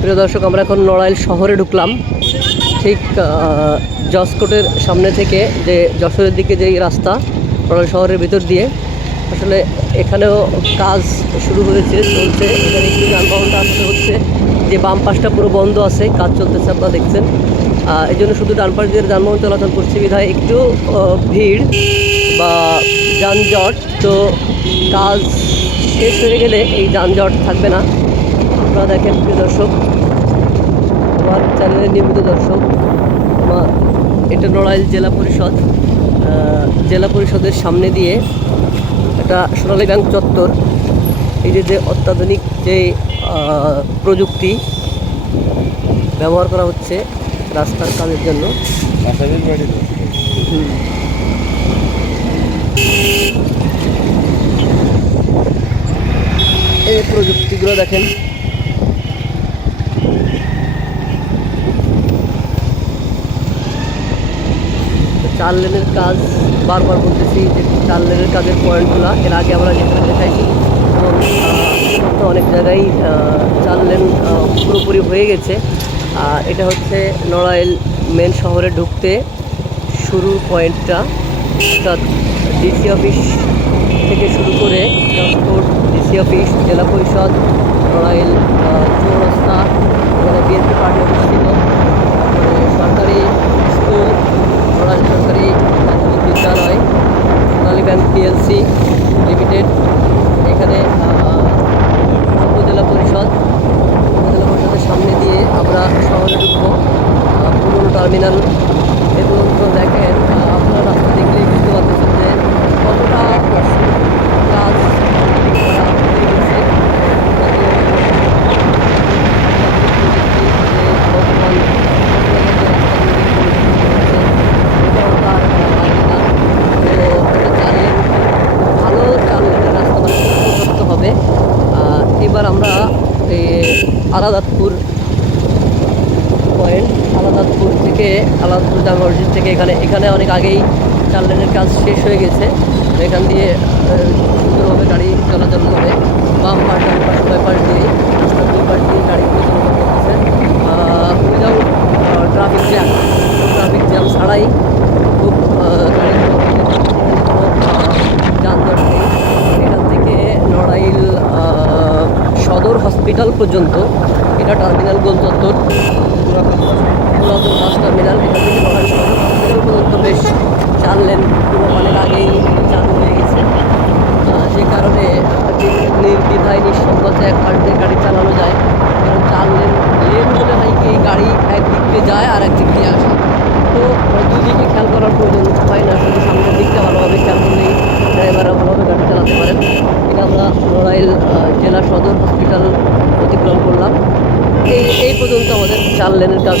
প্রিয় দর্শক, আমরা এখন নড়াইল শহরে ঢুকলাম। ঠিক জসকোটের সামনে থেকে যে যশোরের দিকে যেই রাস্তা, নড়াইল শহরের ভিতর দিয়ে। আসলে এখানেও কাজ শুরু হয়েছে, চলছে। এখানে একটু যানবাহনটা আসলে হচ্ছে যে বাম পাশটা পুরো বন্ধ আছে, কাজ চলতেছে, আপনারা দেখছেন। এই জন্য শুধু ডান পাশ দিয়ে যানবাহন চলাচল করছে। বিধায় একটু ভিড় বা যানজট। তো কাজ শেষ হয়ে গেলে এই যানজট থাকবে না। আপনারা দেখেন, প্রিয় দর্শক, আমার চ্যানেলের নিয়মিত দর্শক, আমার এটা নড়াইল জেলা পরিষদ জেলা পরিষদের সামনে দিয়ে একটা সোনালী ব্যাংক চত্বর, এই যে যে অত্যাধুনিক যে প্রযুক্তি ব্যবহার করা হচ্ছে রাস্তার কাজের জন্য। এই প্রযুক্তিগুলো দেখেন চার লেনের কাজ বারবার বলতেছি যে চার লেনের কাজের পয়েন্টগুলো এর আগে আমরা যেখানে দেখাইছি। এবং তো অনেক জায়গায় চার লেন পুরোপুরি হয়ে গেছে। আর এটা হচ্ছে নড়াইল মেন শহরে ঢুকতে শুরুর পয়েন্টটা। অর্থাৎ ডিসি অফিস থেকে শুরু করে ট্রান্সপোর্ট, ডিসি অফিস, জেলা পরিষদ, নড়াইল চৌরাস্তা বিএনপি পার্টি ছিল সরকারি সরকারি প্রাথমিক বিদ্যালয় সোনালী ব্যাংক পিএলসি লিমিটেড এখানে আহ, উপজেলা পরিষদ উপজেলা পরিষদের সামনে দিয়ে আমরা শহরে ঢুকবো আহ, পুরনো টার্মিনাল এগুলো তো দেখেন আহ, আপনারা রাস্তা দেখলেই বুঝতে পারতেছেন যে কতটা কাজ complete করা হয়ে গেছে। গত বর্তমান এটাও তার আগে না। তো এটা চালের ভালো চালের রাস্তা মানে করতে হবে আর এবার আমরা এই আলাদাতপুর পয়েন্ট আলাদাতপুর থেকে আলাদাতপুর জামা মসজিদ থেকে এখানে অনেক আগেই চার লেনের কাজ শেষ হয়ে গেছে। এখান দিয়ে সুন্দরভাবে গাড়ি চলাচল করে। বাম পাশ ডান পাশ উভয় পাশ দিয়ে রাস্তার দুই পাশ দিয়ে গাড়িগুলো চলাচল করতেছে। Without traffic jam traffic jam ছাড়াই খুব গাড়ি যানজট নেই। এখান থেকে সদর হসপিটাল পর্যন্ত। এটা টার্মিনাল গোল চত্বর পুরাতন বাস টার্মিনাল এখান থেকে নড়াইল সদর। বেশ চার লেন অনেক আগেই চালু হয়ে গেছে। যে কারণে নির্দ্বিধায় নিঃসংকোচে এক পাশ দিয়ে গাড়ি চালানো যায়। কারণ চার লেন লেন হলে হয় কি গাড়ি একদিক দিয়ে যায় আর একদিক দিয়ে আসে। তো দুদিকে খেয়াল করার প্রয়োজন হয় না, শুধু সামনের দিকটা ভালোভাবে খেয়াল করলেই ড্রাইভাররা ভালোভাবে গাড়ি চালাতে পারেন। এটা আমরা নড়াইল জেলা সদর হসপিটাল অতিক্রম করলাম। এই এই পর্যন্ত আমাদের চার লেনের কাজ।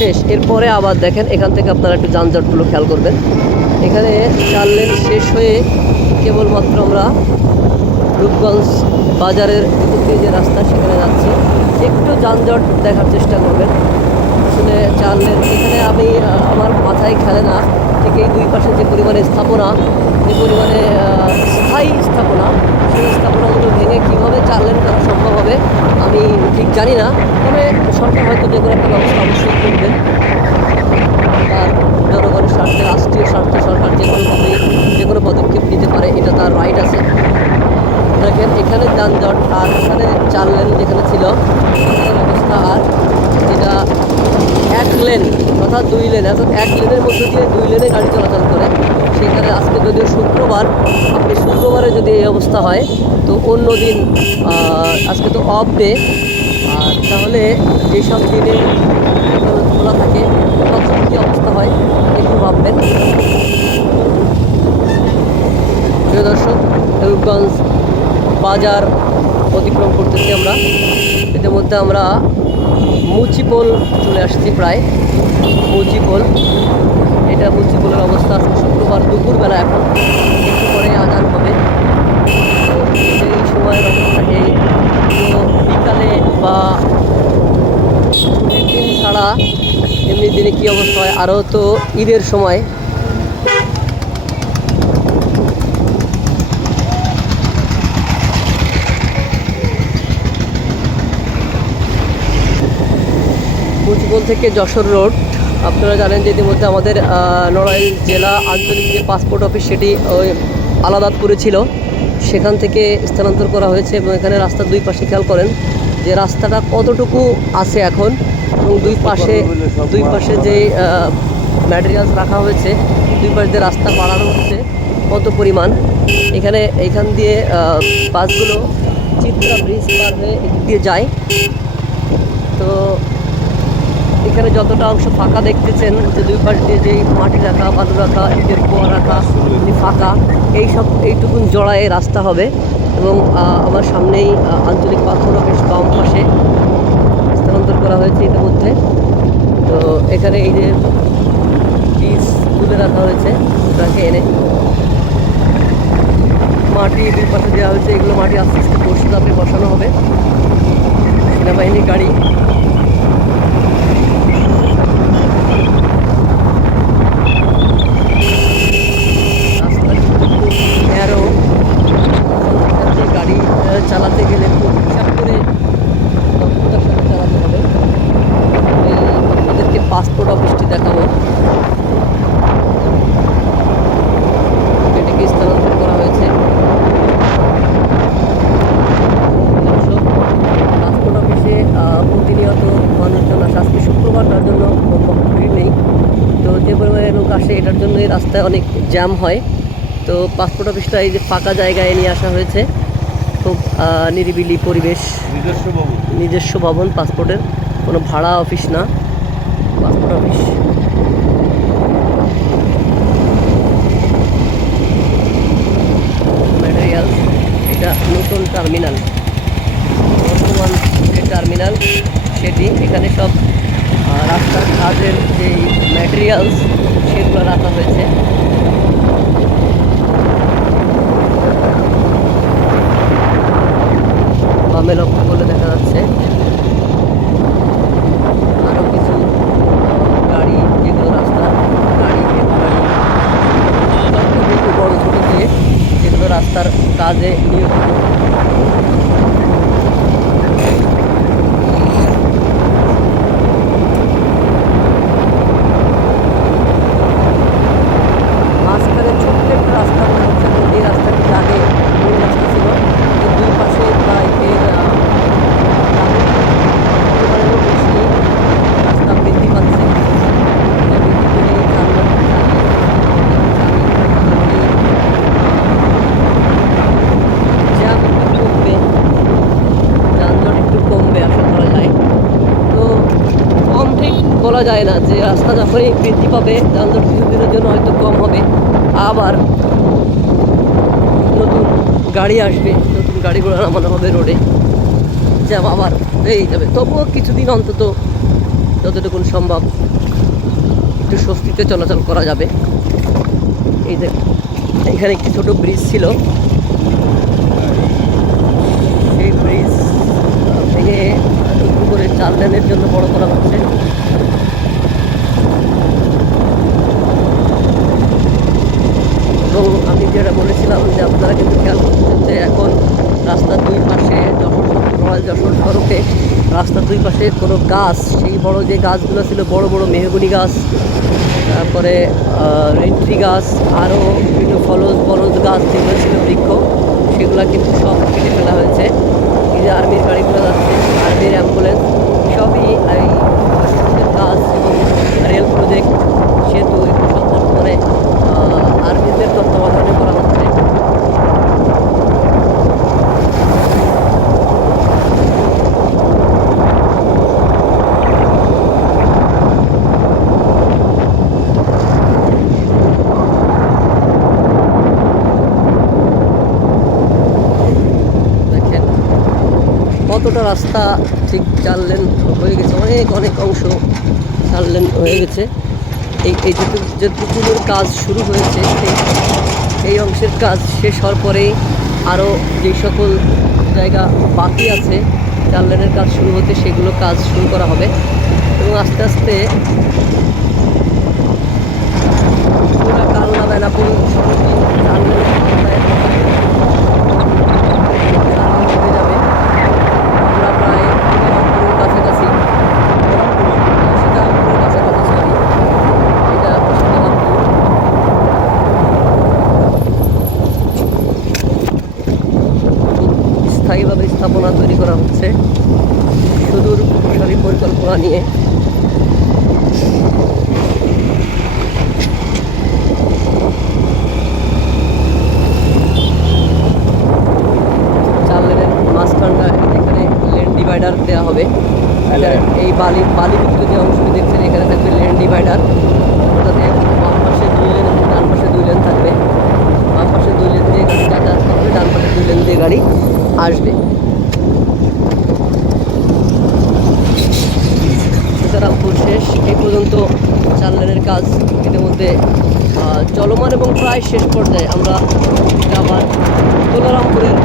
শেষ। এরপরে আবার দেখেন, এখান থেকে আপনারা একটু যানজটগুলো খেয়াল করবেন। এখানে চার লেন শেষ হয়ে কেবলমাত্র আমরা রূপগঞ্জ বাজারের ভিতর দিয়ে যে রাস্তা, সেখানে যাচ্ছি। একটু যানজট দেখার চেষ্টা করবেন। আসলে চার লেন, এখানে আমি আমার মাথায় খেলে না। ঠিক এই দুই পাশে যে পরিমাণে স্থাপনা, যে পরিমাণে স্থায়ী স্থাপনা, সেই স্থাপনাগুলো ভেঙে কীভাবে চার লেন করা সম্ভব হবে, আমি ঠিক জানি না। তবে সরকার হয়তো যে কোনো একটা ব্যবস্থা অবশ্যই করবেন তার জনগণের স্বার্থে রাষ্ট্রীয় স্বার্থে সরকার যে কোনোভাবে যে কোনো পদক্ষেপ নিতে পারে এটা তার রাইট আছে দেখেন এখানে যানজট আর এখানে চার লেন যেখানে ছিল সেখানে অবস্থা আর যেটা এক লেন অর্থাৎ দুই লেন অর্থাৎ এক লেনের মধ্যে দিয়ে দুই লেনে গাড়ি চলাচল করে সেখানে আজকে যদি শুক্রবার, আপনি শুক্রবারে যদি এই অবস্থা হয়, তো অন্য দিন আজকে তো অফ ডে আর তাহলে যেসব দিনে খোলা থাকে, তখন কী অবস্থা হয়, একটু ভাববেন। প্রিয় দর্শক রূপগঞ্জ বাজার অতিক্রম করতেছি আমরা। ইতিমধ্যে আমরা মুচিপোল চলে আসছি প্রায়। মুচিপোল। এটা মুচিপোলের অবস্থা আজকে শুক্রবার দুপুরবেলা এখন একটু পরে আজান হবে। সেই সময়ের অবস্থা এই তো বিকালে বা ছুটির দিন ছাড়া এমনি দিনে কী অবস্থা হয়? আরও তো ঈদের সময়। কুচবল থেকে যশোর রোড। আপনারা জানেন যে ইতিমধ্যে আমাদের নড়াইল জেলা আঞ্চলিক যে পাসপোর্ট অফিস সেটি, ওই, আলাদাতপুরে ছিল। সেখান থেকে স্থানান্তর করা হয়েছে এবং এখানে রাস্তার দুই পাশে খেয়াল করেন যে রাস্তাটা কতটুকু আছে এখন এবং দুই পাশে দুই পাশে যে ম্যাটেরিয়ালস রাখা হয়েছে, দুই পাশে যে রাস্তা বাড়ানো হচ্ছে কত পরিমাণ। এখানে এইখান দিয়ে বাসগুলো চিত্রা ব্রিজ পার হয়ে দিয়ে যায়। তো এখানে যতটা অংশ ফাঁকা দেখতেছেন, যে দুই পাশ দিয়ে যেই মাটি রাখা, বালু রাখা, ইটের কুয়া রাখা ফাঁকা, এই সব, এইটুকুন জড়ায় রাস্তা হবে এবং আমার সামনেই আঞ্চলিক পাথরও বেশ কম পাশে স্থানান্তর করা হয়েছে ইতিমধ্যে তো এখানে এই যে বীজ তুলে রাখা হয়েছে, ওটাকে এনে মাটি দুই পাশে দেওয়া হয়েছে, এগুলো মাটি আস্তে আস্তে বসে তারপরে বসানো হবে। সেনাবাহিনীর গাড়ি রাস্তাটা কিন্তু খুব ন্যারো গাড়ি আহ, চালাতে গেলে খুব হিসাব করে দক্ষতার সাথে চালাতে হবে। আপনাদেরকে পাসপোর্ট অফিসটি দেখাবো। এটিকে স্থানান্তর করা হয়েছে। পাসপোর্ট অফিসে প্রতিনিয়ত মানুষজন শুক্রবার, তার জন্য ভিড় নেই। তো যে পরিমাণে লোক আসে, এটার জন্য এই রাস্তায় অনেক জ্যাম হয়। তো পাসপোর্ট অফিসটা এই যে ফাঁকা জায়গায় নিয়ে আসা হয়েছে। খুব নিরিবিলি পরিবেশ। নিজস্ব ভবন। নিজস্ব ভবন পাসপোর্টের কোনো ভাড়া অফিস না। পাসপোর্ট অফিস ম্যাটেরিয়াল এটা নতুন টার্মিনাল বর্তমান যে টার্মিনাল সেটি এখানে সব রাস্তার কাজের যে ম্যাটেরিয়ালস সেগুলো রাখা হয়েছে। লক্ষ্য করলে দেখা যাচ্ছে আরও কিছু গাড়ি যেগুলো রাস্তা গাড়ি ভেপা গাড়ি একটু বড় ছোটো দিয়ে যেগুলো রাস্তার কাজে নিয়োজিত মাঝখানে ছোট্ট একটা রাস্তা মনে হচ্ছে তো এই রাস্তাটি আগে মূল রাস্তা ছিল এর দুই পাশে প্রায় এর আহ, একেবারেরও বেশি রাস্তা বৃদ্ধি পাচ্ছে যা বৃদ্ধি পেলে যানবাহন চালিয়ে জ্যাম একটু কমবে যানজট একটু কমবে আশা করা যায় তো কম ঠিক বলা যায় না যে রাস্তা যখনই বৃদ্ধি পাবে যানজট কিছুদিনের জন্য হয়তো কম হবে। আবার নতুন গাড়ি আসবে, নতুন গাড়িগুলো নামানো হবে রোডে জ্যাম আবার হয়েই যাবে। তবুও কিছুদিন অন্তত যতটুকু সম্ভব একটু স্বস্তিতে চলাচল করা যাবে। এই দেখ এখানে একটি ছোট ব্রিজ ছিল। এই ব্রিজ ভেঙে করে চার লেনের জন্য বড় করা হচ্ছে এবং আমি যেটা বলেছিলাম যে আপনারা কিন্তু খেয়াল করছেন যে এখন রাস্তার দুই পাশে যশোর নড়াইল যশোর সড়কে রাস্তার দুই পাশে কোনো গাছ সেই বড় যে গাছগুলো ছিল বড় বড় মেহগুনি গাছ তারপরে রেন্ট্রি গাছ আরও বিভিন্ন ফলজ বলজ গাছ যেগুলো ছিল বৃক্ষ সেগুলো কিন্তু সব কেটে ফেলা হয়েছে। এই যে আর্মির গাড়িগুলো যাচ্ছে আর্মির অ্যাম্বুলেন্স সবই এই কাজ এবং রেল প্রজেক্ট সেতু এগুলো বর্তমানে আহ, আর্মিদের তত্ত্বাবধানে করা হচ্ছে দেখেন কতটা রাস্তা ঠিক চার লেন হয়ে গেছে অনেক অনেক অংশ চার লেন হয়ে গেছে। এই এই যেটুকু যেটুকুর কাজ শুরু হয়েছে এই এই অংশের কাজ শেষ হওয়ার পরেই আরও যেই সকল জায়গা বাকি আছে চার লেনের কাজ শুরু হতে সেগুলো কাজ শুরু করা হবে। এবং আস্তে আস্তে পুরা কালনা বেনাপুর সড়কে চার লেনের 你。কাজ ইতিমধ্যে চলমান এবং প্রায় শেষ পর্যায়ে আমরা আবার তুলারামপুরের